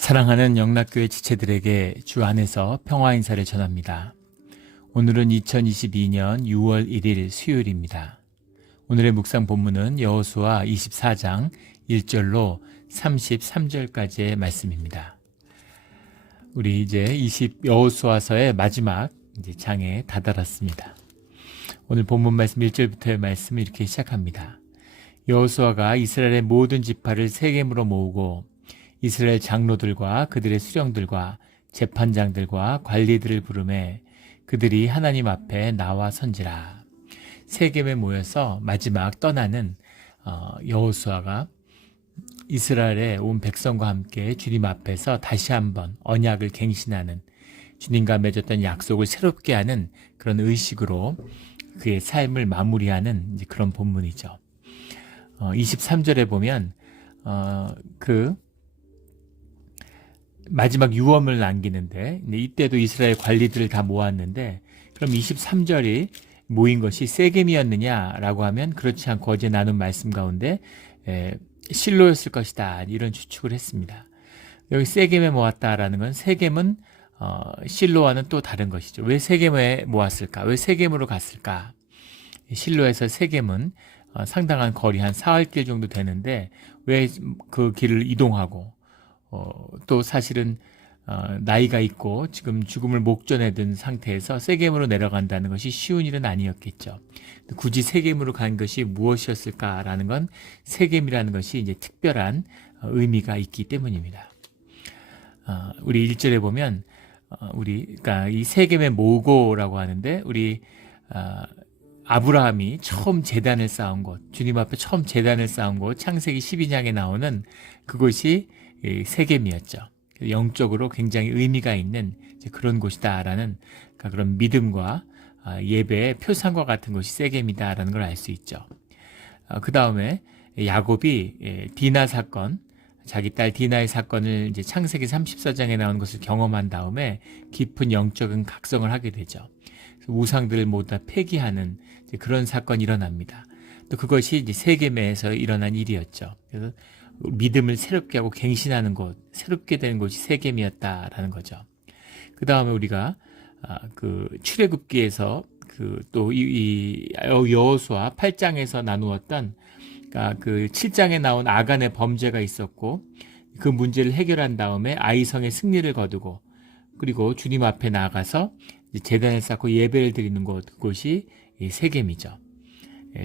사랑하는 영락교회 지체들에게 주 안에서 평화 인사를 전합니다. 오늘은 2022년 6월 1일 수요일입니다. 오늘의 묵상 본문은 여호수아 24장 1절로 33절까지의 말씀입니다. 우리 이제 여호수아서의 마지막 장에 다다랐습니다. 오늘 본문 말씀 1절부터의 말씀을 이렇게 시작합니다. 여호수아가 이스라엘의 모든 지파를 세겜으로 모으고 이스라엘 장로들과 그들의 수령들과 재판장들과 관리들을 부르매 그들이 하나님 앞에 나와 선지라. 세겜에 모여서 마지막 떠나는 여호수아가 이스라엘의 온 백성과 함께 주님 앞에서 다시 한번 언약을 갱신하는, 주님과 맺었던 약속을 새롭게 하는 그런 의식으로 그의 삶을 마무리하는 그런 본문이죠. 23절에 보면 마지막 유언을 남기는데, 이때도 이스라엘 관리들을 다 모았는데, 그럼 23절이 모인 것이 세겜이었느냐라고 하면 그렇지 않고 어제 나눈 말씀 가운데 실로였을 것이다, 이런 추측을 했습니다. 여기 세겜에 모았다라는 건, 세겜은 실로와는 또 다른 것이죠. 왜 세겜에 모았을까? 왜 세겜으로 갔을까? 실로에서 세겜은 상당한 거리, 한 사흘길 정도 되는데 왜 그 길을 이동하고 또 사실은 나이가 있고 지금 죽음을 목전에 든 상태에서 세겜으로 내려간다는 것이 쉬운 일은 아니었겠죠. 굳이 세겜으로 간 것이 무엇이었을까라는 건, 세겜이라는 것이 이제 특별한 의미가 있기 때문입니다. 우리 1절에 보면 그러니까 이 세겜의 모고라고 하는데, 우리 아브라함이 처음 제단을 쌓은 곳, 주님 앞에 처음 제단을 쌓은 곳, 창세기 12장에 나오는 그곳이 세겜이었죠. 영적으로 굉장히 의미가 있는 그런 곳이다라는, 그런 믿음과 예배의 표상과 같은 곳이 세겜이다라는 걸 알 수 있죠. 그 다음에 야곱이 디나 사건, 자기 딸 디나의 사건을 이제 창세기 34장에 나오는 것을 경험한 다음에 깊은 영적인 각성을 하게 되죠. 우상들을 모두 다 폐기하는 그런 사건이 일어납니다. 또 그것이 이제 세겜에서 일어난 일이었죠. 그래서 믿음을 새롭게 하고 갱신하는 곳, 새롭게 된 곳이 세겜이었다라는 거죠. 그 다음에 우리가 출애굽기에서 또 여호수아 8장에서 나누었던, 그 7장에 나온 아간의 범죄가 있었고, 그 문제를 해결한 다음에 아이성의 승리를 거두고, 그리고 주님 앞에 나아가서 제단을 쌓고 예배를 드리는 곳, 그곳이 세겜이죠.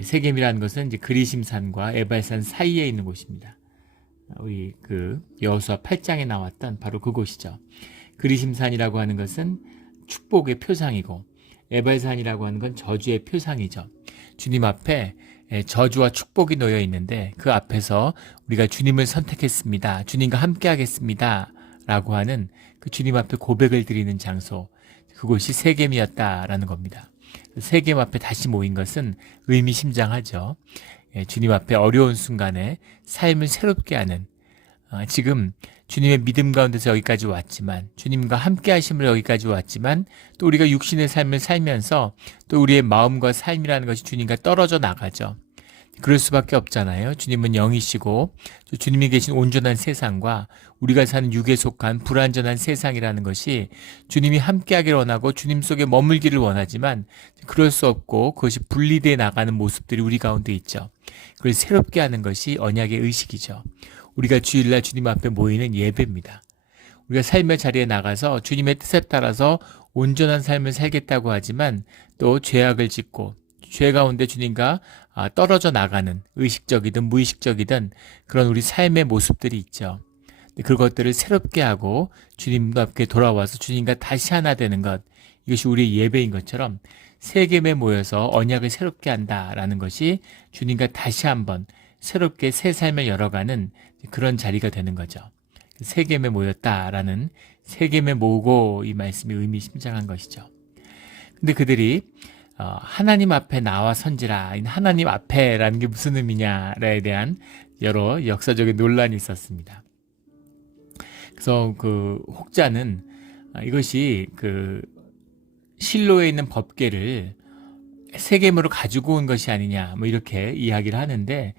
세겜이라는 것은 이제 그리심산과 에발산 사이에 있는 곳입니다. 우리 여호수아 8장에 나왔던 바로 그곳이죠. 그리심산이라고 하는 것은 축복의 표상이고, 에발산이라고 하는 건 저주의 표상이죠. 주님 앞에 저주와 축복이 놓여 있는데, 그 앞에서 우리가 주님을 선택했습니다, 주님과 함께 하겠습니다 라고 하는 그 주님 앞에 고백을 드리는 장소, 그곳이 세겜이었다라는 겁니다. 세겜 앞에 다시 모인 것은 의미심장하죠. 주님 앞에 어려운 순간에 삶을 새롭게 하는, 지금 주님의 믿음 가운데서 여기까지 왔지만, 주님과 함께 하심으로 여기까지 왔지만, 또 우리가 육신의 삶을 살면서 또 우리의 마음과 삶이라는 것이 주님과 떨어져 나가죠. 그럴 수밖에 없잖아요. 주님은 영이시고 주님이 계신 온전한 세상과 우리가 사는 육에 속한 불완전한 세상이라는 것이, 주님이 함께하기를 원하고 주님 속에 머물기를 원하지만 그럴 수 없고, 그것이 분리되어 나가는 모습들이 우리 가운데 있죠. 그걸 새롭게 하는 것이 언약의 의식이죠. 우리가 주일날 주님 앞에 모이는 예배입니다. 우리가 삶의 자리에 나가서 주님의 뜻에 따라서 온전한 삶을 살겠다고 하지만 또 죄악을 짓고 죄 가운데 주님과 떨어져 나가는, 의식적이든 무의식적이든 그런 우리 삶의 모습들이 있죠. 그것들을 새롭게 하고 주님 앞에 돌아와서 주님과 다시 하나 되는 것, 이것이 우리의 예배인 것처럼 세겜에 모여서 언약을 새롭게 한다라는 것이 주님과 다시 한번 새롭게 새 삶을 열어가는 그런 자리가 되는 거죠. 세겜에 모였다라는, 세겜에 모으고, 이 말씀이 의미심장한 것이죠. 근데 그들이 하나님 앞에 나와 선지라, 하나님 앞에라는 게 무슨 의미냐에 대한 여러 역사적인 논란이 있었습니다. 그래서 혹자는 이것이 실로에 있는 법궤를 세겜으로 가지고 온 것이 아니냐, 이렇게 이야기를 하는데,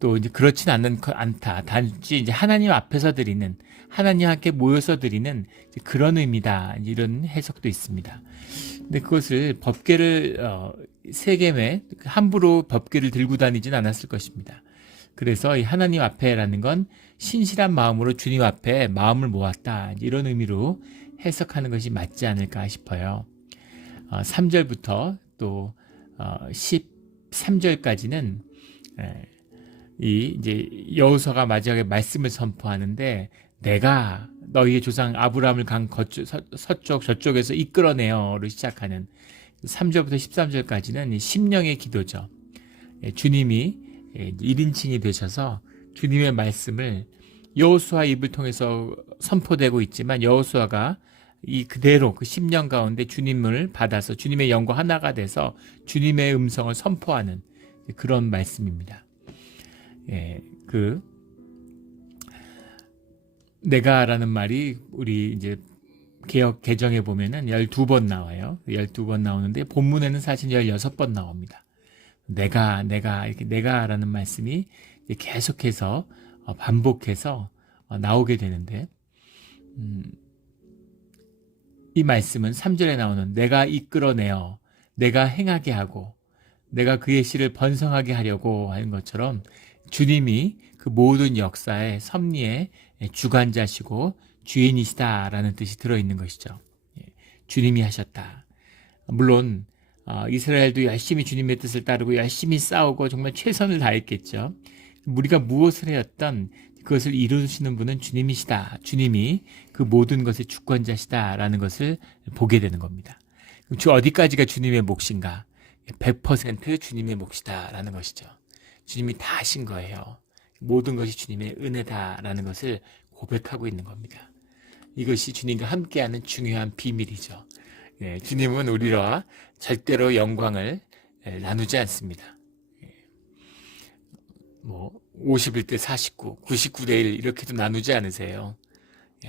또 이제 그렇진 않다. 단지 이제 하나님 앞에서 드리는, 하나님 함께 모여서 드리는 그런 의미다. 이런 해석도 있습니다. 근데 그것을 법궤를 세겜에 함부로 법궤를 들고 다니진 않았을 것입니다. 그래서 이 하나님 앞에라는 건 신실한 마음으로 주님 앞에 마음을 모았다. 이런 의미로 해석하는 것이 맞지 않을까 싶어요. 3절부터 또 13절까지는 이제 여호수아가 마지막에 말씀을 선포하는데, 내가 너희의 조상 아브라함을 강 서쪽 저쪽에서 이끌어내어로 시작하는 3절부터 13절까지는 심령의 기도죠. 주님이 1인칭이 되셔서 주님의 말씀을 여호수아 입을 통해서 선포되고 있지만, 여호수아가 이 그대로 그 심령 가운데 주님을 받아서 주님의 영과 하나가 돼서 주님의 음성을 선포하는 그런 말씀입니다. 내가라는 말이 우리 이제 개역 개정에 보면은 12번 나와요. 12번 나오는데 본문에는 사실 16번 나옵니다. 내가 이렇게 내가라는 말씀이 계속해서 반복해서 나오게 되는데, 이 말씀은 3절에 나오는 내가 이끌어내어 내가 행하게 하고 내가 그의 씨를 번성하게 하려고 하는 것처럼 주님이 그 모든 역사의 섭리의 주관자시고 주인이시다라는 뜻이 들어있는 것이죠. 주님이 하셨다. 물론 이스라엘도 열심히 주님의 뜻을 따르고 열심히 싸우고 정말 최선을 다했겠죠. 우리가 무엇을 하였던 그것을 이루시는 분은 주님이시다. 주님이 그 모든 것의 주권자시다라는 것을 보게 되는 겁니다. 그럼 어디까지가 주님의 몫인가? 100% 주님의 몫이다라는 것이죠. 주님이 다 하신 거예요. 모든 것이 주님의 은혜다라는 것을 고백하고 있는 겁니다. 이것이 주님과 함께하는 중요한 비밀이죠. 주님은 우리와 절대로 영광을 나누지 않습니다. 51대 49, 99대 1 이렇게도 나누지 않으세요.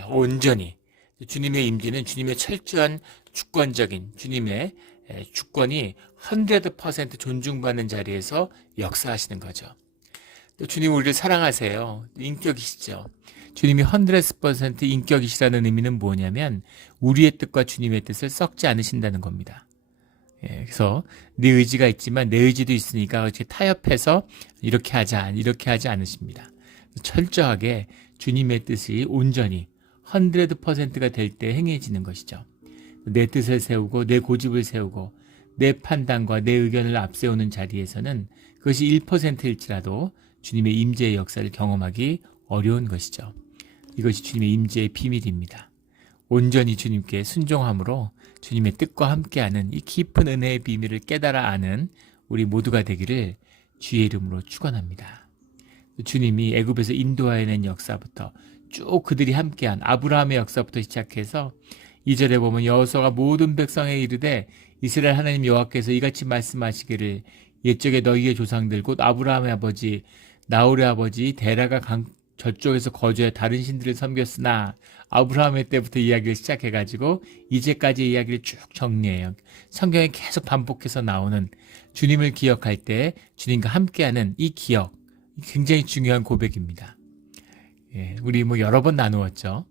온전히 주님의 임재는 주님의 철저한 주권적인 주님의 주권이 100% 존중받는 자리에서 역사하시는 거죠. 또 주님 우리를 사랑하세요. 인격이시죠. 주님이 100% 인격이시라는 의미는 뭐냐면 우리의 뜻과 주님의 뜻을 썩지 않으신다는 겁니다. 그래서 내 의지가 있지만 내 의지도 있으니까 이렇게 타협해서 이렇게 하지 않으십니다. 철저하게 주님의 뜻이 온전히 100%가 될 때 행해지는 것이죠. 내 뜻을 세우고 내 고집을 세우고 내 판단과 내 의견을 앞세우는 자리에서는 그것이 1%일지라도 주님의 임재의 역사를 경험하기 어려운 것이죠. 이것이 주님의 임재의 비밀입니다. 온전히 주님께 순종함으로 주님의 뜻과 함께하는 이 깊은 은혜의 비밀을 깨달아 아는 우리 모두가 되기를 주의 이름으로 축원합니다. 주님이 애굽에서 인도하여낸 역사부터 쭉 그들이 함께한 아브라함의 역사부터 시작해서 2절에 보면 여호수아가 모든 백성에 이르되 이스라엘 하나님 여호와께서 이같이 말씀하시기를 옛적에 너희의 조상들 곧 아브라함의 아버지 나홀의 아버지 데라가 강 저쪽에서 거주해 다른 신들을 섬겼으나, 아브라함의 때부터 이야기를 시작해가지고 이제까지 이야기를 쭉 정리해요. 성경에 계속 반복해서 나오는 주님을 기억할 때 주님과 함께하는 이 기억, 굉장히 중요한 고백입니다. 우리 여러 번 나누었죠.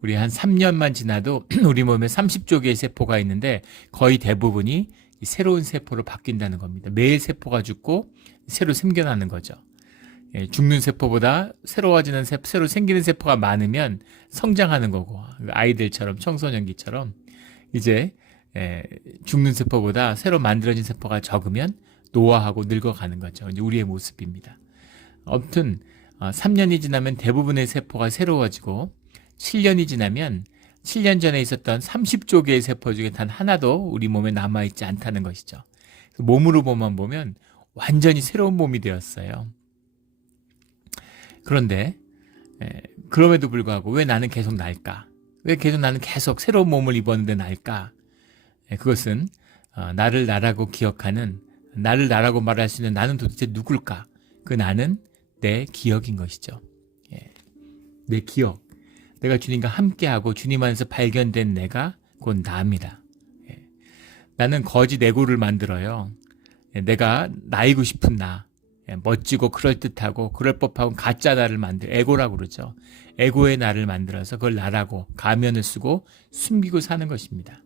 우리 한 3년만 지나도 우리 몸에 30조 개의 세포가 있는데 거의 대부분이 새로운 세포로 바뀐다는 겁니다. 매일 세포가 죽고 새로 생겨나는 거죠. 죽는 세포보다 새로 생기는 세포가 많으면 성장하는 거고, 아이들처럼 청소년기처럼 이제 죽는 세포보다 새로 만들어진 세포가 적으면 노화하고 늙어가는 거죠. 이제 우리의 모습입니다. 아무튼 3년이 지나면 대부분의 세포가 새로워지고 7년이 지나면 7년 전에 있었던 30조 개의 세포 중에 단 하나도 우리 몸에 남아있지 않다는 것이죠. 몸으로 보면 완전히 새로운 몸이 되었어요. 그런데 그럼에도 불구하고 왜 나는 계속 날까? 왜 나는 계속 새로운 몸을 입었는데 날까? 그것은 나를 나라고 기억하는, 나를 나라고 말할 수 있는 나는 도대체 누굴까? 그 나는 내 기억인 것이죠. 내 기억. 내가 주님과 함께하고 주님 안에서 발견된 내가 곧 나입니다. 나는 거짓 에고를 만들어요. 내가 나이고 싶은 나. 멋지고 그럴듯하고 그럴 법하고 가짜 나를 에고라고 그러죠. 에고의 나를 만들어서 그걸 나라고 가면을 쓰고 숨기고 사는 것입니다.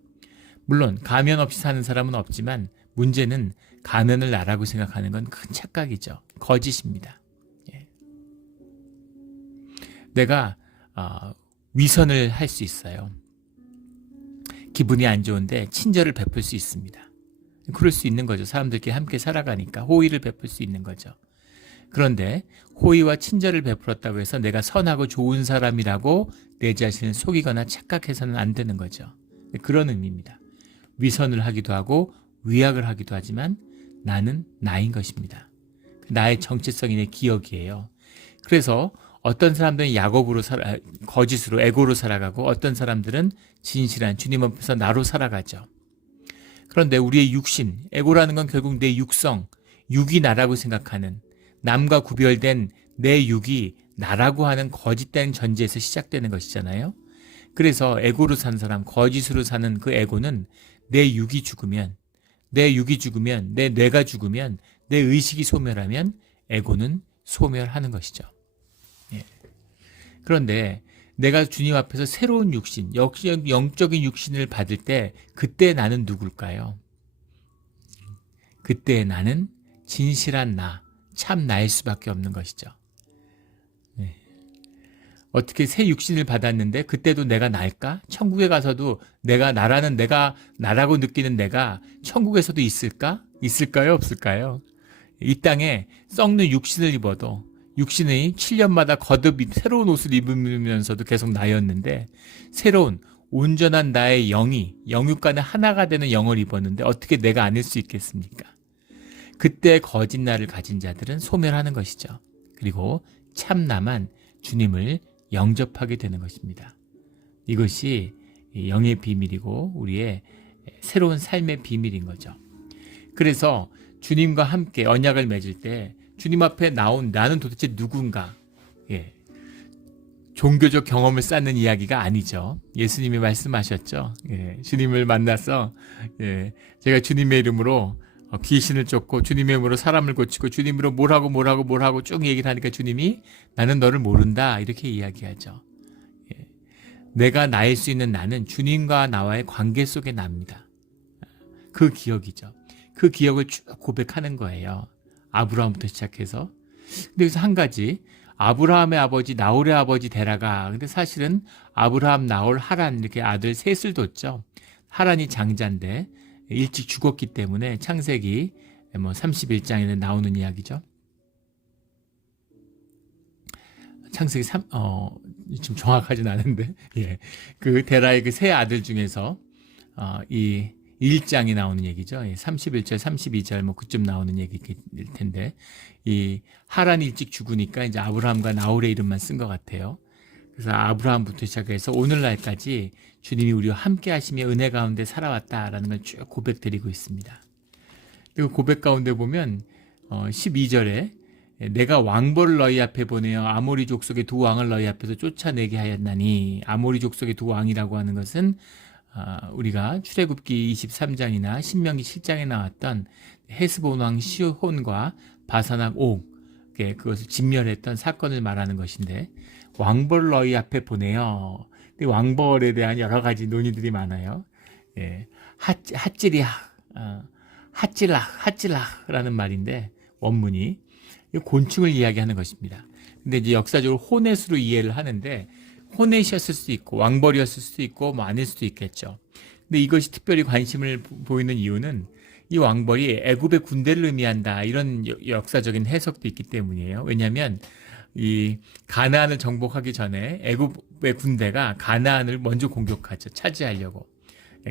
물론 가면 없이 사는 사람은 없지만 문제는 가면을 나라고 생각하는 건 큰 착각이죠. 거짓입니다. 내가 위선을 할 수 있어요. 기분이 안 좋은데 친절을 베풀 수 있습니다. 그럴 수 있는 거죠. 사람들끼리 함께 살아가니까 호의를 베풀 수 있는 거죠. 그런데 호의와 친절을 베풀었다고 해서 내가 선하고 좋은 사람이라고 내 자신을 속이거나 착각해서는 안 되는 거죠. 그런 의미입니다. 위선을 하기도 하고 위약을 하기도 하지만 나는 나인 것입니다. 나의 정체성이 내 기억이에요. 그래서 어떤 사람들은 야곱으로 거짓으로 에고로 살아가고 어떤 사람들은 진실한 주님 앞에서 나로 살아가죠. 그런데 우리의 육신, 에고라는 건 결국 내 육성, 육이 나라고 생각하는 남과 구별된 내 육이 나라고 하는 거짓된 전제에서 시작되는 것이잖아요. 그래서 에고로 사는 사람, 거짓으로 사는 그 에고는 내 육이 죽으면, 내 뇌가 죽으면, 내 의식이 소멸하면 에고는 소멸하는 것이죠. 그런데 내가 주님 앞에서 새로운 육신, 영적인 육신을 받을 때 그때 나는 누굴까요? 그때 나는 진실한 나, 참 나일 수밖에 없는 것이죠. 어떻게 새 육신을 받았는데 그때도 내가 나일까? 천국에 가서도 내가 나라고 느끼는 내가 천국에서도 있을까? 있을까요? 없을까요? 이 땅에 썩는 육신을 입어도 육신의 7년마다 거듭 새로운 옷을 입으면서도 계속 나였는데 새로운 온전한 나의 영육과는 하나가 되는 영을 입었는데 어떻게 내가 아닐 수 있겠습니까? 그때 거짓 나를 가진 자들은 소멸하는 것이죠. 그리고 참나만 주님을 영접하게 되는 것입니다. 이것이 영의 비밀이고 우리의 새로운 삶의 비밀인 거죠. 그래서 주님과 함께 언약을 맺을 때 주님 앞에 나온 나는 도대체 누군가? 종교적 경험을 쌓는 이야기가 아니죠. 예수님이 말씀하셨죠. 주님을 만나서 제가 주님의 이름으로 귀신을 쫓고 주님의 이름으로 사람을 고치고 주님으로 뭘 하고 쭉 얘기를 하니까 주님이 나는 너를 모른다 이렇게 이야기하죠. 내가 나일 수 있는 나는 주님과 나와의 관계 속에 납니다. 그 기억이죠. 그 기억을 쭉 고백하는 거예요. 아브라함부터 시작해서. 근데 여기서 한 가지, 아브라함의 아버지 나홀의 아버지 데라가, 근데 사실은 아브라함, 나홀, 하란 이렇게 아들 셋을 뒀죠. 하란이 장자인데 일찍 죽었기 때문에 창세기 31장에는 나오는 이야기죠. 창세기 좀 정확하진 않은데, 그 데라의 그 세 아들 중에서 이 1장이 나오는 얘기죠. 31절, 32절 그쯤 나오는 얘기일 텐데 이 하란이 일찍 죽으니까 이제 아브라함과 나홀의 이름만 쓴 것 같아요. 그래서 아브라함부터 시작해서 오늘날까지 주님이 우리와 함께 하시며 은혜 가운데 살아왔다라는 걸 쭉 고백드리고 있습니다. 그리고 고백 가운데 보면 12절에 내가 왕벌을 너희 앞에 보내어 아모리 족속의 두 왕을 너희 앞에서 쫓아내게 하였나니, 아모리 족속의 두 왕이라고 하는 것은 우리가 출애굽기 23장이나 신명기 7장에 나왔던 헤스본 왕 시혼과 바산 왕 옥, 그것을 진멸했던 사건을 말하는 것인데, 왕벌을 너희 앞에 보내요. 왕벌에 대한 여러 가지 논의들이 많아요. 핫질라라는 말인데 원문이 곤충을 이야기하는 것입니다. 근데 이제 역사적으로 호넷으로 이해를 하는데, 호넷이었을 수도 있고 왕벌이었을 수도 있고 아닐 수도 있겠죠. 근데 이것이 특별히 관심을 보이는 이유는 이 왕벌이 애굽의 군대를 의미한다, 이런 역사적인 해석도 있기 때문이에요. 왜냐하면 이 가나안을 정복하기 전에 애굽의 군대가 가나안을 먼저 공격하죠. 차지하려고.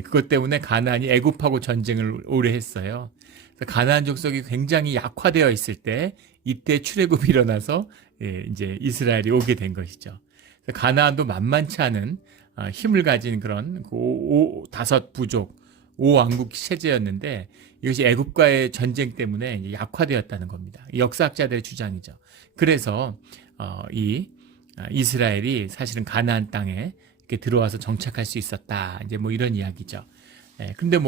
그것 때문에 가나안이 애굽하고 전쟁을 오래 했어요. 그래서 가나안 족속이 굉장히 약화되어 있을 때 이때 출애굽이 일어나서 이제 이스라엘이 오게 된 것이죠. 가나안도 만만치 않은 힘을 가진 그런 다섯 부족, 5왕국 체제였는데 이것이 애굽과의 전쟁 때문에 약화되었다는 겁니다. 역사학자들의 주장이죠. 그래서 이 이스라엘이 사실은 가나안 땅에 이렇게 들어와서 정착할 수 있었다, 이제 이런 이야기죠. 근데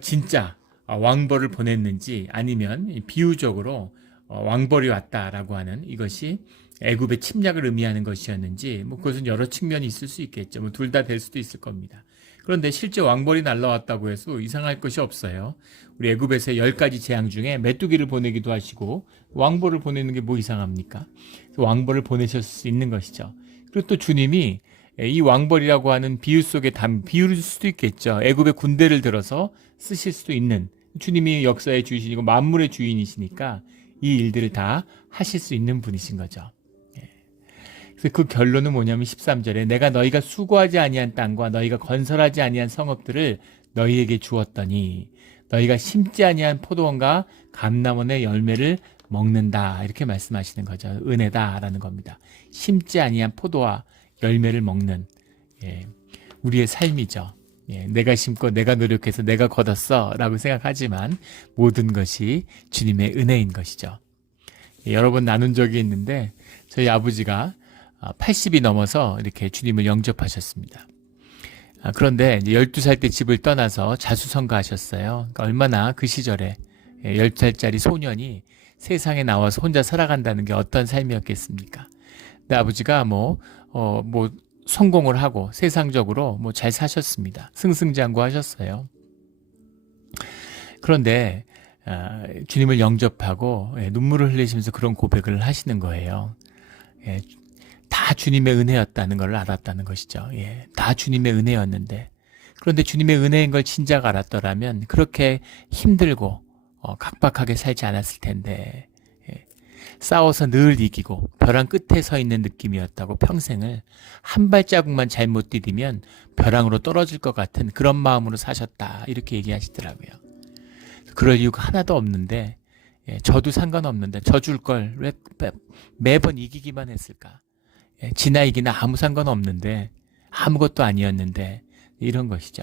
진짜 왕벌을 보냈는지 아니면 비유적으로 왕벌이 왔다라고 하는 이것이 애굽의 침략을 의미하는 것이었는지 뭐 그것은 여러 측면이 있을 수 있겠죠. 뭐 둘 다 될 수도 있을 겁니다. 그런데 실제 왕벌이 날라왔다고 해서 이상할 것이 없어요. 우리 애굽에서의 10가지 재앙 중에 메뚜기를 보내기도 하시고 왕벌을 보내는 게 뭐 이상합니까? 왕벌을 보내실 수 있는 것이죠. 그리고 또 주님이 이 왕벌이라고 하는 비유 속에 비유를 수도 있겠죠. 애굽의 군대를 들어서 쓰실 수도 있는, 주님이 역사의 주인이고 만물의 주인이시니까 이 일들을 다 하실 수 있는 분이신 거죠. 그래서 그 결론은 뭐냐면 13절에 내가 너희가 수고하지 아니한 땅과 너희가 건설하지 아니한 성읍들을 너희에게 주었더니 너희가 심지 아니한 포도원과 감람원의 열매를 먹는다, 이렇게 말씀하시는 거죠. 은혜다라는 겁니다. 심지 아니한 포도와 열매를 먹는 우리의 삶이죠. 내가 심고 내가 노력해서 내가 거뒀어 라고 생각하지만 모든 것이 주님의 은혜인 것이죠. 여러 번 나눈 적이 있는데 저희 아버지가 80이 넘어서 이렇게 주님을 영접하셨습니다. 그런데 이제 12살 때 집을 떠나서 자수성가하셨어요. 그러니까 얼마나 그 시절에 10살짜리 소년이 세상에 나와서 혼자 살아간다는 게 어떤 삶이었겠습니까? 근데 아버지가 성공을 하고 세상적으로 잘 사셨습니다. 승승장구하셨어요. 그런데 주님을 영접하고 눈물을 흘리시면서 그런 고백을 하시는 거예요. 다 주님의 은혜였다는 걸 알았다는 것이죠. 다 주님의 은혜였는데, 그런데 주님의 은혜인 걸 진작 알았더라면 그렇게 힘들고 각박하게 살지 않았을 텐데, 싸워서 늘 이기고 벼랑 끝에 서 있는 느낌이었다고 평생을 한 발자국만 잘못 디디면 벼랑으로 떨어질 것 같은 그런 마음으로 사셨다, 이렇게 얘기하시더라고요. 그럴 이유가 하나도 없는데, 저도 상관없는데 져줄 걸 왜 매번 이기기만 했을까? 지나 이기나 아무 상관없는데, 아무것도 아니었는데, 이런 것이죠.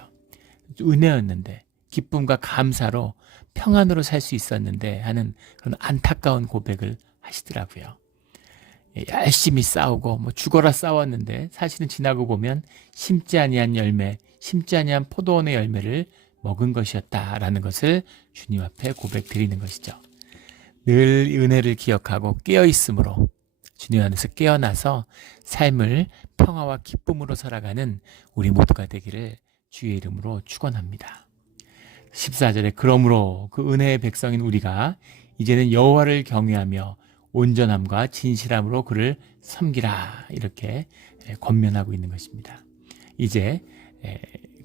은혜였는데, 기쁨과 감사로 평안으로 살 수 있었는데 하는 그런 안타까운 고백을 하시더라고요. 열심히 싸우고 죽어라 싸웠는데 사실은 지나고 보면 심지 아니한 열매, 심지 아니한 포도원의 열매를 먹은 것이었다라는 것을 주님 앞에 고백드리는 것이죠. 늘 은혜를 기억하고 깨어있음으로 주님 안에서 깨어나서 삶을 평화와 기쁨으로 살아가는 우리 모두가 되기를 주의 이름으로 축원합니다. 14절에 그러므로 그 은혜의 백성인 우리가 이제는 여호와를 경외하며 온전함과 진실함으로 그를 섬기라, 이렇게 권면하고 있는 것입니다. 이제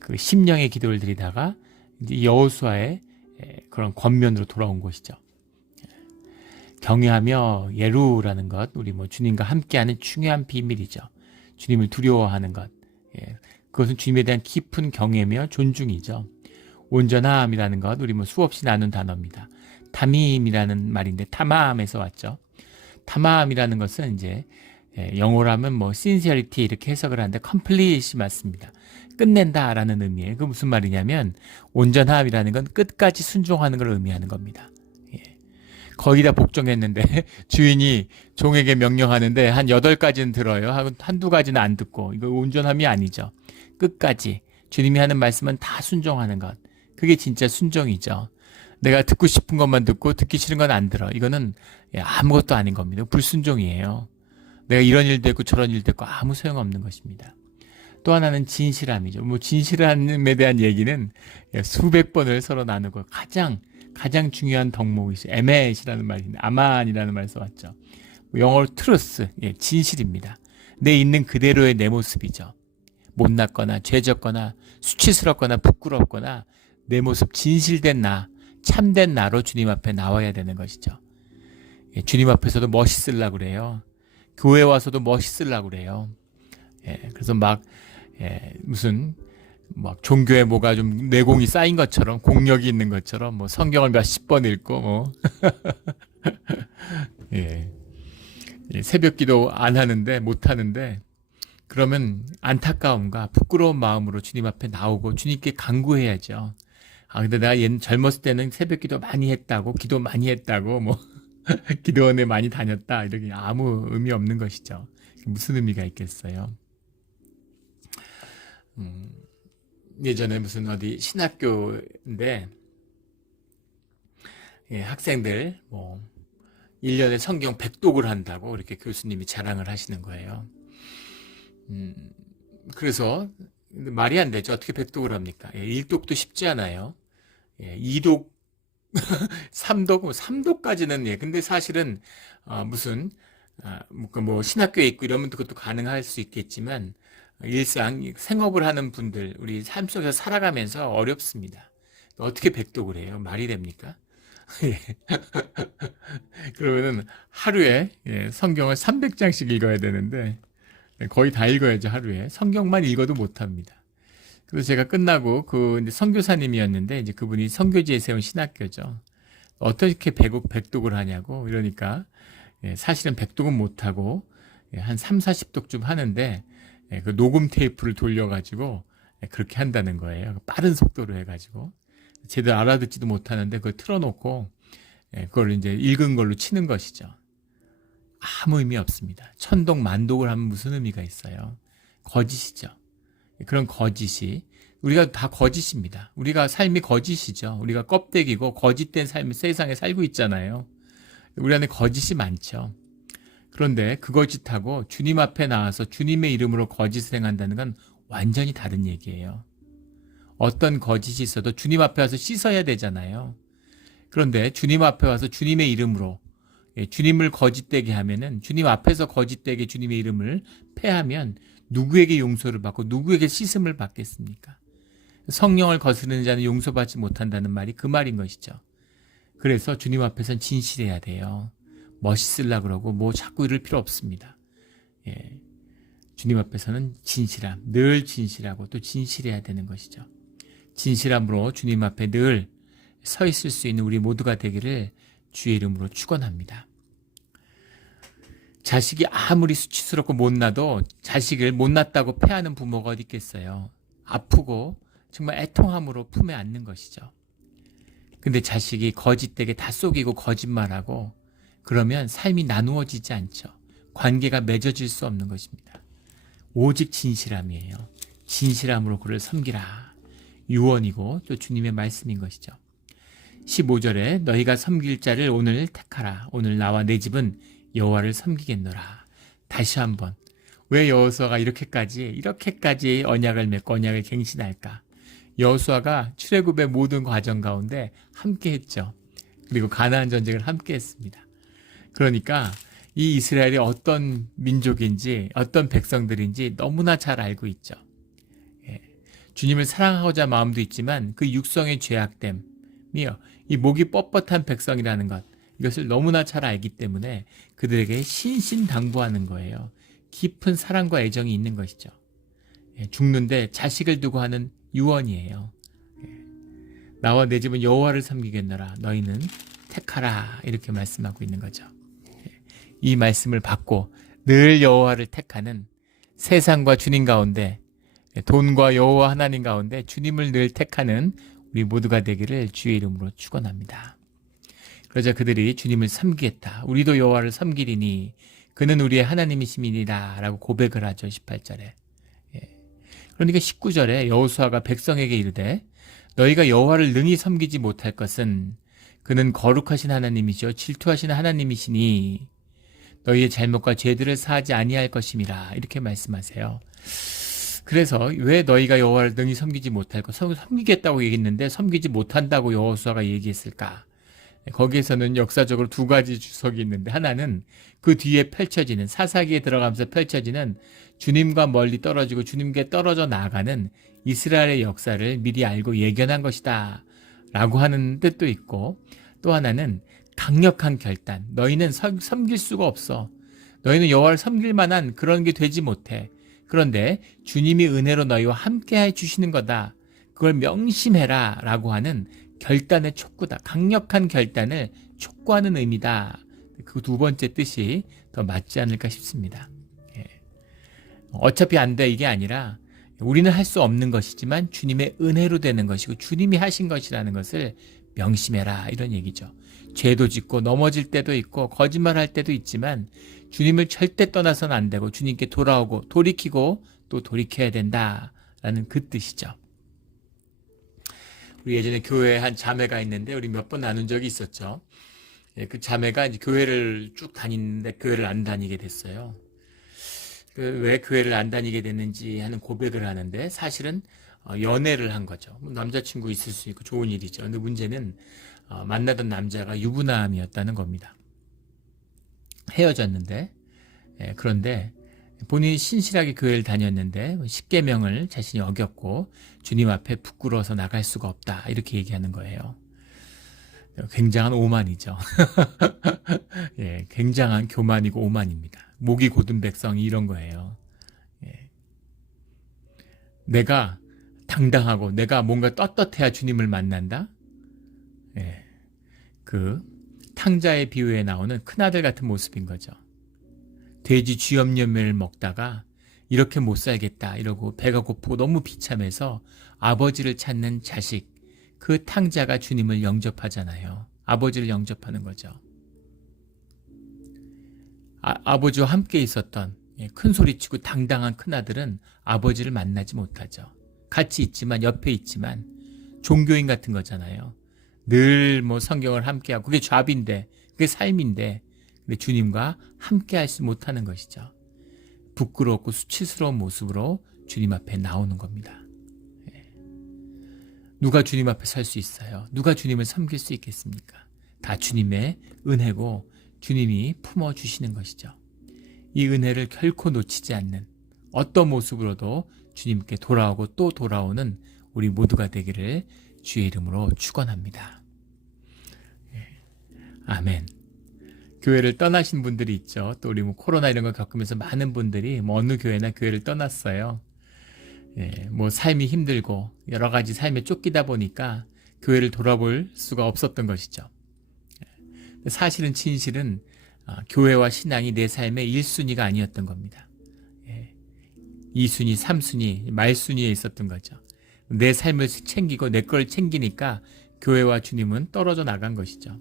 그 심령의 기도를 드리다가 이제 여호수아의 그런 권면으로 돌아온 것이죠. 경외하며 예루라는 것, 우리 주님과 함께하는 중요한 비밀이죠. 주님을 두려워하는 것, 그것은 주님에 대한 깊은 경외며 존중이죠. 온전함이라는 것, 우리 수없이 나눈 단어입니다. 담임이라는 말인데 타마함에서 왔죠. 타마함이라는 것은 이제 영어로 하면 sincerity 이렇게 해석을 하는데 complete이 맞습니다. 끝낸다라는 의미예요. 그 무슨 말이냐면 온전함이라는 건 끝까지 순종하는 걸 의미하는 겁니다. 거의 다 복종했는데 주인이 종에게 명령하는데 한 8가지는 들어요. 한두 가지는 안 듣고, 이거 온전함이 아니죠. 끝까지 주님이 하는 말씀은 다 순종하는 것, 그게 진짜 순종이죠. 내가 듣고 싶은 것만 듣고 듣기 싫은 건 안 들어, 이거는 아무것도 아닌 겁니다. 불순종이에요. 내가 이런 일도 했고 저런 일도 했고 아무 소용없는 것입니다. 또 하나는 진실함이죠. 진실함에 대한 얘기는 수백 번을 서로 나누고 가장 중요한 덕목이 있어요. 에멧이라는 말이 있는데 아만이라는 말 써왔죠. 영어로 트루스, 진실입니다. 내 있는 그대로의 내 모습이죠. 못났거나 죄졌거나 수치스럽거나 부끄럽거나 내 모습 진실된 나, 참된 나로 주님 앞에 나와야 되는 것이죠. 주님 앞에서도 멋있으려고 그래요. 교회 와서도 멋있으려고 그래요. 그래서 무슨 종교에 뭐가 좀 내공이 쌓인 것처럼, 공력이 있는 것처럼 성경을 몇십 번 읽고 새벽 기도 안 하는데, 못 하는데, 그러면 안타까움과 부끄러운 마음으로 주님 앞에 나오고 주님께 간구해야죠. 근데 내가 젊었을 때는 새벽 기도 많이 했다고, 기도 많이 했다고, 기도원에 많이 다녔다, 이렇게 아무 의미 없는 것이죠. 무슨 의미가 있겠어요? 예전에 무슨 어디 신학교인데, 학생들 1년에 성경 100독을 한다고 이렇게 교수님이 자랑을 하시는 거예요. 그래서 말이 안 되죠. 어떻게 100독을 합니까? 1독도 쉽지 않아요. 2독, 3독, 3독까지는 근데 사실은 무슨 뭐 신학교에 있고 이러면 그것도 가능할 수 있겠지만 일상 생업을 하는 분들 우리 삶 속에서 살아가면서 어렵습니다. 어떻게 100독을 해요? 말이 됩니까? 그러면은 하루에 성경을 300장씩 읽어야 되는데 거의 다 읽어야죠. 하루에 성경만 읽어도 못합니다. 그래서 제가 끝나고 이제 선교사님이었는데 이제 그분이 선교지에 세운 신학교죠. 어떻게 백독을 하냐고 이러니까 사실은 백독은 못하고 한 3, 40독 좀 하는데 그 녹음 테이프를 돌려가지고 그렇게 한다는 거예요. 빠른 속도로 해가지고 제대로 알아듣지도 못하는데 그걸 틀어놓고 그걸 이제 읽은 걸로 치는 것이죠. 아무 의미 없습니다. 천독 만독을 하면 무슨 의미가 있어요? 거짓이죠. 그런 거짓이 우리가 다 거짓입니다. 우리가 삶이 거짓이죠. 우리가 껍데기고 거짓된 삶을 세상에 살고 있잖아요. 우리 안에 거짓이 많죠. 그런데 그 거짓하고 주님 앞에 나와서 주님의 이름으로 거짓을 행한다는 건 완전히 다른 얘기예요. 어떤 거짓이 있어도 주님 앞에 와서 씻어야 되잖아요. 그런데 주님 앞에 와서 주님의 이름으로 주님을 거짓되게 하면은 주님 앞에서 거짓되게 주님의 이름을 패하면 누구에게 용서를 받고 누구에게 씻음을 받겠습니까? 성령을 거스르는 자는 용서받지 못한다는 말이 그 말인 것이죠. 그래서 주님 앞에서는 진실해야 돼요. 멋있으려고 그러고 뭐 자꾸 이럴 필요 없습니다. 주님 앞에서는 진실함, 늘 진실하고 또 진실해야 되는 것이죠. 진실함으로 주님 앞에 늘 서 있을 수 있는 우리 모두가 되기를 주의 이름으로 축원합니다. 자식이 아무리 수치스럽고 못나도 자식을 못났다고 패하는 부모가 어디 있겠어요. 아프고 정말 애통함으로 품에 안는 것이죠. 근데 자식이 거짓되게 다 속이고 거짓말하고 그러면 삶이 나누어지지 않죠. 관계가 맺어질 수 없는 것입니다. 오직 진실함이에요. 진실함으로 그를 섬기라. 유언이고 또 주님의 말씀인 것이죠. 15절에 너희가 섬길 자를 오늘 택하라. 오늘 나와 내 집은 여호와를 섬기겠노라. 다시 한번 왜 여호수아가 이렇게까지 언약을 맺고 언약을 갱신할까? 여호수아가 출애굽의 모든 과정 가운데 함께했죠. 그리고 가나안 전쟁을 함께했습니다. 그러니까 이 이스라엘이 어떤 민족인지 어떤 백성들인지 너무나 잘 알고 있죠. 주님을 사랑하고자 마음도 있지만 그 육성의 죄악됨이요, 이 목이 뻣뻣한 백성이라는 것, 이것을 너무나 잘 알기 때문에 그들에게 신신당부하는 거예요. 깊은 사랑과 애정이 있는 것이죠. 죽는데 자식을 두고 하는 유언이에요. 나와 내 집은 여호와를 섬기겠노라. 너희는 택하라. 이렇게 말씀하고 있는 거죠. 이 말씀을 받고 늘 여호와를 택하는 세상과 주님 가운데, 돈과 여호와 하나님 가운데 주님을 늘 택하는 우리 모두가 되기를 주의 이름으로 축원합니다. 그러자 그들이 주님을 섬기겠다. 우리도 여호와를 섬기리니 그는 우리의 하나님이심이니라 라고 고백을 하죠. 18절에. 그러니까 19절에 여호수아가 백성에게 이르되 너희가 여호와를 능히 섬기지 못할 것은 그는 거룩하신 하나님이시요 질투하시는 하나님이시니 너희의 잘못과 죄들을 사하지 아니할 것임이라. 이렇게 말씀하세요. 그래서 왜 너희가 여호와를 능히 섬기지 못할 것, 섬기겠다고 얘기했는데 섬기지 못한다고 여호수아가 얘기했을까? 거기에서는 역사적으로 두 가지 주석이 있는데, 하나는 그 뒤에 펼쳐지는, 사사기에 들어가면서 펼쳐지는 주님과 멀리 떨어지고 주님께 떨어져 나아가는 이스라엘의 역사를 미리 알고 예견한 것이다 라고 하는 뜻도 있고, 또 하나는 강력한 결단, 너희는 섬길 수가 없어, 너희는 여호와를 섬길 만한 그런 게 되지 못해, 그런데 주님이 은혜로 너희와 함께 해주시는 거다, 그걸 명심해라 라고 하는 결단의 촉구다. 강력한 결단을 촉구하는 의미다. 그 두 번째 뜻이 더 맞지 않을까 싶습니다. 어차피 안 돼 이게 아니라 우리는 할 수 없는 것이지만 주님의 은혜로 되는 것이고 주님이 하신 것이라는 것을 명심해라, 이런 얘기죠. 죄도 짓고 넘어질 때도 있고 거짓말할 때도 있지만 주님을 절대 떠나서는 안 되고 주님께 돌아오고 돌이키고 또 돌이켜야 된다라는 그 뜻이죠. 우리 예전에 교회에 한 자매가 있는데 우리 몇 번 나눈 적이 있었죠. 그 자매가 이제 교회를 쭉 다니는데 교회를 안 다니게 됐어요. 왜 교회를 안 다니게 됐는지 하는 고백을 하는데 사실은 연애를 한 거죠. 남자친구 있을 수 있고 좋은 일이죠. 근데 문제는 만나던 남자가 유부남이었다는 겁니다. 헤어졌는데 그런데 본인이 신실하게 교회를 다녔는데 십계명을 자신이 어겼고 주님 앞에 부끄러워서 나갈 수가 없다 이렇게 얘기하는 거예요. 굉장한 오만이죠. 예, 굉장한 교만이고 오만입니다. 목이 곧은 백성이 이런 거예요. 예. 내가 당당하고 내가 뭔가 떳떳해야 주님을 만난다. 예. 그 탕자의 비유에 나오는 큰아들 같은 모습인 거죠. 돼지 쥐염염매를 먹다가 이렇게 못 살겠다 이러고 배가 고프고 너무 비참해서 아버지를 찾는 자식, 그 탕자가 주님을 영접하잖아요. 아버지를 영접하는 거죠. 아버지와 함께 있었던 큰 소리치고 당당한 큰아들은 아버지를 만나지 못하죠. 같이 있지만 옆에 있지만 종교인 같은 거잖아요. 늘 뭐 성경을 함께하고 그게 잡인데 그게 삶인데 근데 주님과 함께하지 못하는 것이죠. 부끄럽고 수치스러운 모습으로 주님 앞에 나오는 겁니다. 누가 주님 앞에 설 수 있어요? 누가 주님을 섬길 수 있겠습니까? 다 주님의 은혜고 주님이 품어주시는 것이죠. 이 은혜를 결코 놓치지 않는 어떤 모습으로도 주님께 돌아오고 또 돌아오는 우리 모두가 되기를 주의 이름으로 축원합니다. 아멘. 교회를 떠나신 분들이 있죠. 또 우리 코로나 이런 걸 겪으면서 많은 분들이 어느 교회나 교회를 떠났어요. 뭐 삶이 힘들고 여러 가지 삶에 쫓기다 보니까 교회를 돌아볼 수가 없었던 것이죠. 사실은 진실은 교회와 신앙이 내 삶의 1순위가 아니었던 겁니다. 2순위, 3순위, 말순위에 있었던 거죠. 내 삶을 챙기고 내 걸 챙기니까 교회와 주님은 떨어져 나간 것이죠.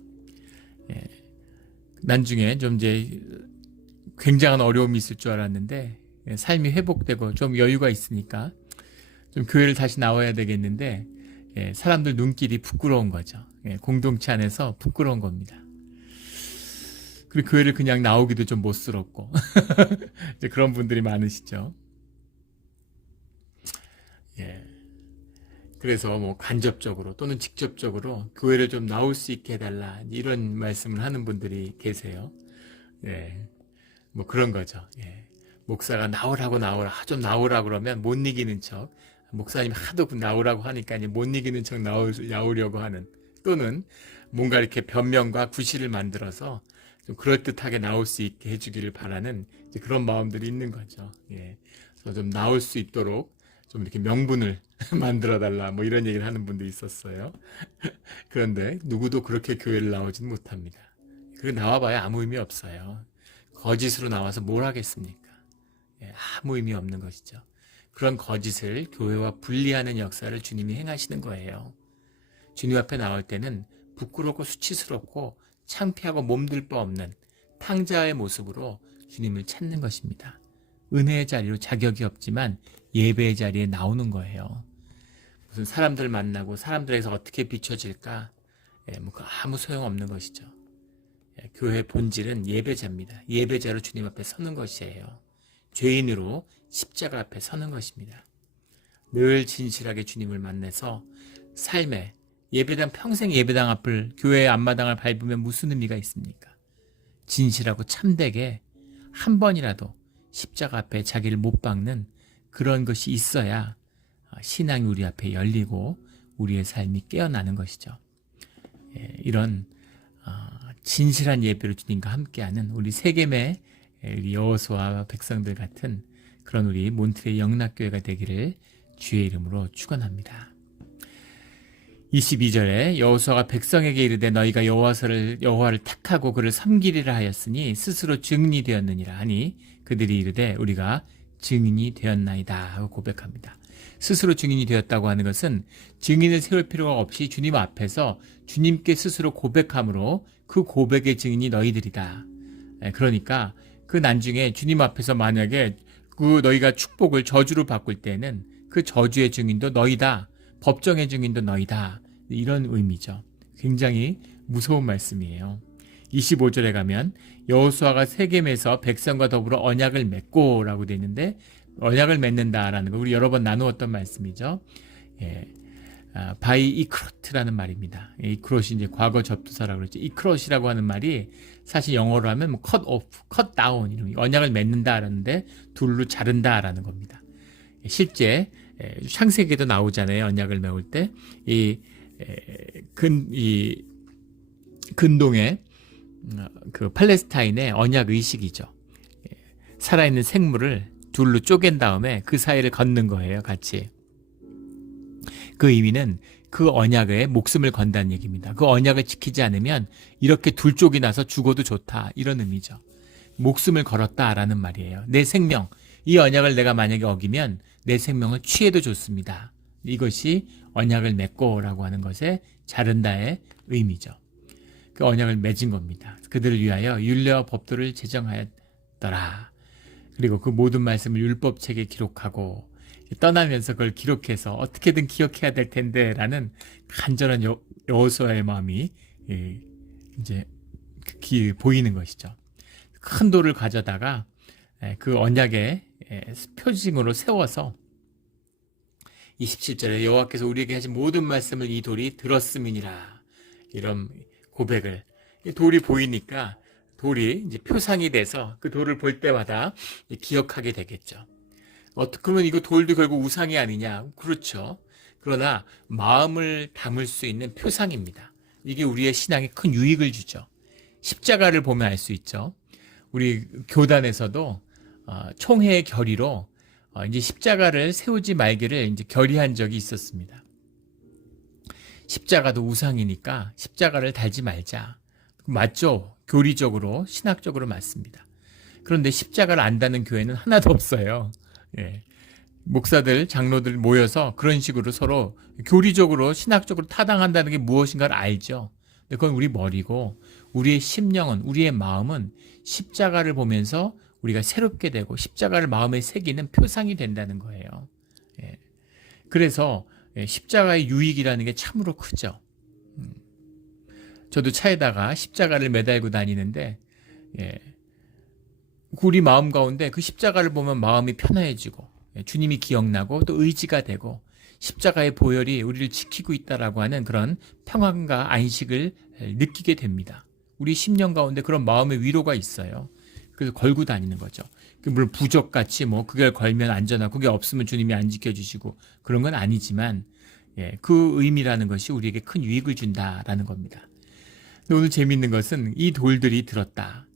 나중에 좀 이제 굉장한 어려움이 있을 줄 알았는데 삶이 회복되고 좀 여유가 있으니까 좀 교회를 다시 나와야 되겠는데 사람들 눈길이 부끄러운 거죠. 공동체 안에서 부끄러운 겁니다. 그리고 교회를 그냥 나오기도 좀 못스럽고 이제 그런 분들이 많으시죠. 그래서 뭐 간접적으로 또는 직접적으로 교회를 좀 나올 수 있게 해달라 이런 말씀을 하는 분들이 계세요. 뭐 그런 거죠. 목사가 나오라고 좀 나오라 그러면 못 이기는 척, 목사님 하도 나오라고 하니까 못 이기는 척 나오려고 하는, 또는 뭔가 이렇게 변명과 구실을 만들어서 좀 그럴듯하게 나올 수 있게 해주기를 바라는 이제 그런 마음들이 있는 거죠. 그래서 좀 나올 수 있도록 좀 이렇게 명분을 만들어달라 뭐 이런 얘기를 하는 분도 있었어요. 그런데 누구도 그렇게 교회를 나오진 못합니다. 그리고 나와봐야 아무 의미 없어요. 거짓으로 나와서 뭘 하겠습니까? 아무 의미 없는 것이죠. 그런 거짓을 교회와 분리하는 역사를 주님이 행하시는 거예요. 주님 앞에 나올 때는 부끄럽고 수치스럽고 창피하고 몸들 바 없는 탕자의 모습으로 주님을 찾는 것입니다. 은혜의 자리로 자격이 없지만 예배의 자리에 나오는 거예요. 무슨 사람들 만나고 사람들에게서 어떻게 비춰질까? 뭐 아무 소용없는 것이죠. 교회의 본질은 예배자입니다. 예배자로 주님 앞에 서는 것이에요. 죄인으로 십자가 앞에 서는 것입니다. 늘 진실하게 주님을 만나서 삶에 예배당, 평생 예배당 앞을, 교회의 앞마당을 밟으면 무슨 의미가 있습니까? 진실하고 참되게 한 번이라도 십자가 앞에 자기를 못 박는 그런 것이 있어야 신앙이 우리 앞에 열리고 우리의 삶이 깨어나는 것이죠. 이런 진실한 예배로 주님과 함께하는 우리 세겜의 여호수아와 백성들 같은 그런 우리 몬트레이 영락교회가 되기를 주의 이름으로 축원합니다. 22절에 여호수아가 백성에게 이르되 너희가 여호와를 택하고 그를 섬기리라 하였으니 스스로 증인이 되었느니라 하니 그들이 이르되 우리가 증인이 되었나이다 하고 고백합니다. 스스로 증인이 되었다고 하는 것은 증인을 세울 필요가 없이 주님 앞에서 주님께 스스로 고백함으로 그 고백의 증인이 너희들이다. 그러니까 그 나중에 주님 앞에서 만약에 그 너희가 축복을 저주로 바꿀 때는 그 저주의 증인도 너희다. 법정의 증인도 너희다. 이런 의미죠. 굉장히 무서운 말씀이에요. 25절에 가면 여호수아가 세겜에서 백성과 더불어 언약을 맺고라고 되어 있는데 언약을 맺는다라는 거 우리 여러 번 나누었던 말씀이죠. 예. 바이 이크롯이라는 말입니다. 이크롯이 이제 과거 접두사라고 그랬죠. 이크롯이라고 하는 말이 사실 영어로 하면 뭐 cut off, cut down 이런 언약을 맺는다라는데 둘로 자른다라는 겁니다. 실제 창세기에도 나오잖아요. 언약을 메울 때 이 근동의 그 팔레스타인의 언약 의식이죠. 살아있는 생물을 둘로 쪼갠 다음에 그 사이를 걷는 거예요. 같이. 그 의미는 그 언약에 목숨을 건다는 얘기입니다. 그 언약을 지키지 않으면 이렇게 둘 쪽이 나서 죽어도 좋다. 이런 의미죠. 목숨을 걸었다라는 말이에요. 내 생명, 이 언약을 내가 만약에 어기면 내 생명을 취해도 좋습니다. 이것이 언약을 맺고라고 하는 것에 자른다의 의미죠. 그 언약을 맺은 겁니다. 그들을 위하여 율례와 법도를 제정하였더라. 그리고 그 모든 말씀을 율법책에 기록하고 떠나면서 그걸 기록해서 어떻게든 기억해야 될 텐데 라는 간절한 여호수아의 마음이 이제 보이는 것이죠. 큰 돌을 가져다가 그 언약의 표징으로 세워서 27절에 여호와께서 우리에게 하신 모든 말씀을 이 돌이 들었음이니라 이런 고백을 돌이 보이니까 돌이 이제 표상이 돼서 그 돌을 볼 때마다 기억하게 되겠죠. 그러면 이거 돌도 결국 우상이 아니냐? 그렇죠. 그러나 마음을 담을 수 있는 표상입니다. 이게 우리의 신앙에 큰 유익을 주죠. 십자가를 보면 알 수 있죠. 우리 교단에서도 총회의 결의로 이제 십자가를 세우지 말기를 이제 결의한 적이 있었습니다. 십자가도 우상이니까 십자가를 달지 말자. 맞죠? 교리적으로, 신학적으로 맞습니다. 그런데 십자가를 안 다는 교회는 하나도 없어요. 예. 목사들, 장로들 모여서 그런 식으로 서로 교리적으로, 신학적으로 타당한다는 게 무엇인가를 알죠. 근데 그건 우리 머리고, 우리의 심령은, 우리의 마음은 십자가를 보면서 우리가 새롭게 되고 십자가를 마음에 새기는 표상이 된다는 거예요. 예. 그래서 십자가의 유익이라는 게 참으로 크죠. 저도 차에다가 십자가를 매달고 다니는데 우리 마음 가운데 그 십자가를 보면 마음이 편해지고 주님이 기억나고 또 의지가 되고 십자가의 보혈이 우리를 지키고 있다라고 하는 그런 평안과 안식을 느끼게 됩니다. 우리 심령 가운데 그런 마음의 위로가 있어요. 그래서 걸고 다니는 거죠. 물론 부적같이 뭐 그걸 걸면 안전하고 그게 없으면 주님이 안 지켜주시고 그런 건 아니지만 그 의미라는 것이 우리에게 큰 유익을 준다라는 겁니다. 근데 오늘 재미있는 것은 이 돌들이 들었다.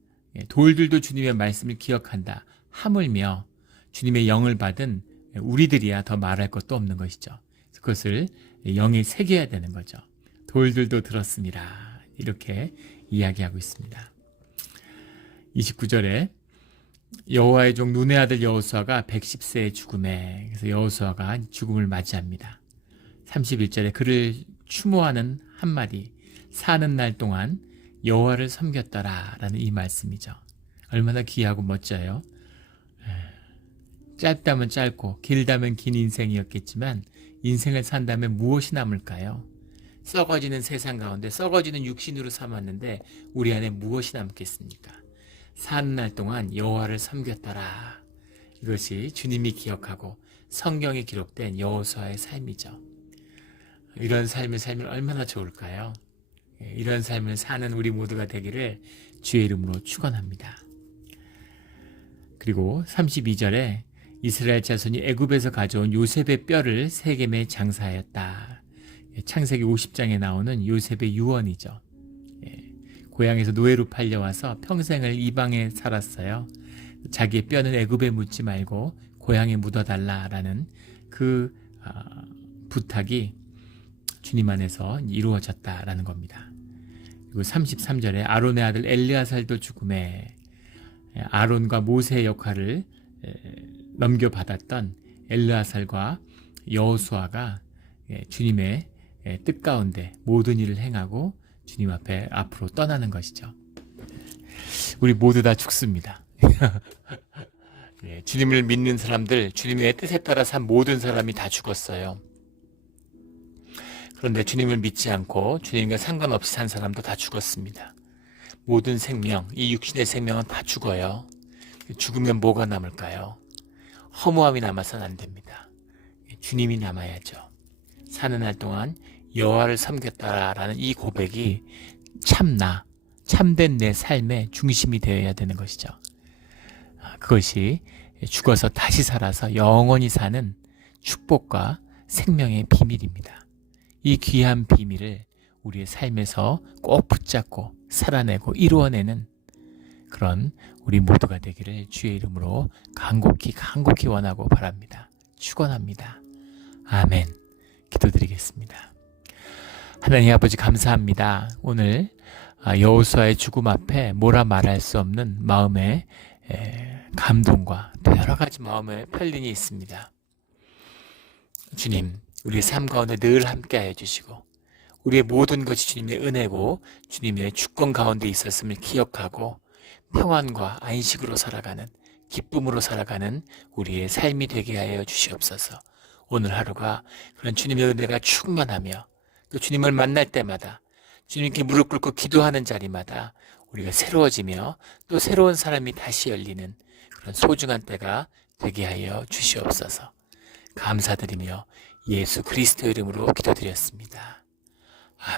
돌들도 주님의 말씀을 기억한다. 하물며 주님의 영을 받은 우리들이야 더 말할 것도 없는 것이죠. 그것을 영에 새겨야 되는 거죠. 돌들도 들었습니다. 이렇게 이야기하고 있습니다. 29절에 여호와의 종 눈의 아들 여호수아가 110세의 죽음에 그래서 여호수아가 죽음을 맞이합니다. 31절에 그를 추모하는 한마디 사는 날 동안 여호와를 섬겼더라 라는 이 말씀이죠. 얼마나 귀하고 멋져요. 짧다면 짧고 길다면 긴 인생이었겠지만 인생을 산다면 무엇이 남을까요? 썩어지는 세상 가운데 썩어지는 육신으로 삼았는데 우리 안에 무엇이 남겠습니까? 사는 날 동안 여호와를 섬겼더라. 이것이 주님이 기억하고 성경에 기록된 여호수아의 삶이죠. 이런 삶을 살면 얼마나 좋을까요? 이런 삶을 사는 우리 모두가 되기를 주의 이름으로 축원합니다. 그리고 32절에 이스라엘 자손이 애굽에서 가져온 요셉의 뼈를 세겜에 장사하였다. 창세기 50장에 나오는 요셉의 유언이죠. 고향에서 노예로 팔려와서 평생을 이방에 살았어요. 자기의 뼈는 애굽에 묻지 말고 고향에 묻어달라라는 그 부탁이 주님 안에서 이루어졌다라는 겁니다. 그리고 33절에 아론의 아들 엘르아살도 죽음에 아론과 모세의 역할을 넘겨받았던 엘르아살과 여호수아가 주님의 뜻 가운데 모든 일을 행하고 주님 앞에 앞으로 떠나는 것이죠. 우리 모두 다 죽습니다. 주님을 믿는 사람들, 주님의 뜻에 따라 산 모든 사람이 다 죽었어요. 그런데 주님을 믿지 않고 주님과 상관없이 산 사람도 다 죽었습니다. 모든 생명, 이 육신의 생명은 다 죽어요. 죽으면 뭐가 남을까요? 허무함이 남아서는 안 됩니다. 주님이 남아야죠. 사는 날 동안 여호와를 섬겼다라는 이 고백이 참된 내 삶의 중심이 되어야 되는 것이죠. 그것이 죽어서 다시 살아서 영원히 사는 축복과 생명의 비밀입니다. 이 귀한 비밀을 우리의 삶에서 꼭 붙잡고 살아내고 이루어내는 그런 우리 모두가 되기를 주의 이름으로 간곡히 원하고 바랍니다. 축원합니다. 아멘. 기도드리겠습니다. 하나님 아버지 감사합니다. 오늘 여호수아의 죽음 앞에 뭐라 말할 수 없는 마음의 감동과 또 여러 가지 마음의 편린이 있습니다. 주님, 우리의 삶 가운데 늘 함께하여 주시고 우리의 모든 것이 주님의 은혜고 주님의 주권 가운데 있었음을 기억하고 평안과 안식으로 살아가는, 기쁨으로 살아가는 우리의 삶이 되게 하여 주시옵소서. 오늘 하루가 그런 주님의 은혜가 충만하며 또 주님을 만날 때마다 주님께 무릎 꿇고 기도하는 자리마다 우리가 새로워지며 또 새로운 사람이 다시 열리는 그런 소중한 때가 되게 하여 주시옵소서. 감사드리며 예수 그리스도 이름으로 기도드렸습니다.